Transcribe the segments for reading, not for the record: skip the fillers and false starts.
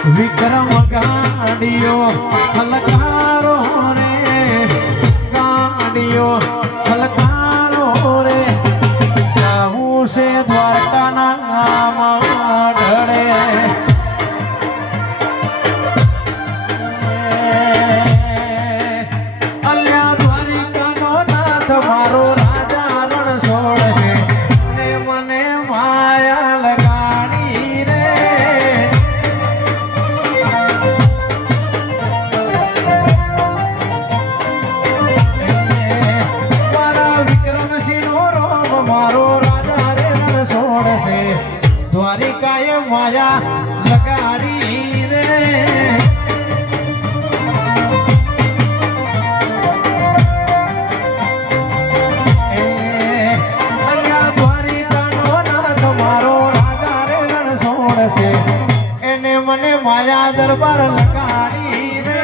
વિક્રમ ગાડીઓ હલકારો રે ગાડીઓ હલકારો રે જાવું છે દ્વારકાના ગામમાં ઢળે અલ્યા દ્વારિકાનો નાથ મારો રાજા રણ છોડશે અને મને માયા લગાડી રે મારો રાજા રે રણ છોડશે દ્વારિકાએ માયા લગાડી રે દ્વારિકાનો નાથ મારો રાજા રે રણ છોડશે એને મને માયા દરબાર લગાડી રે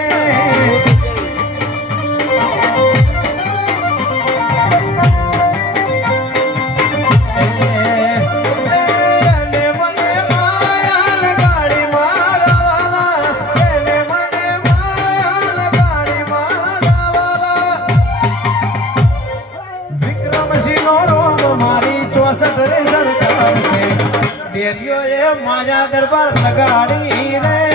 માયા દરબાર લગાડી રે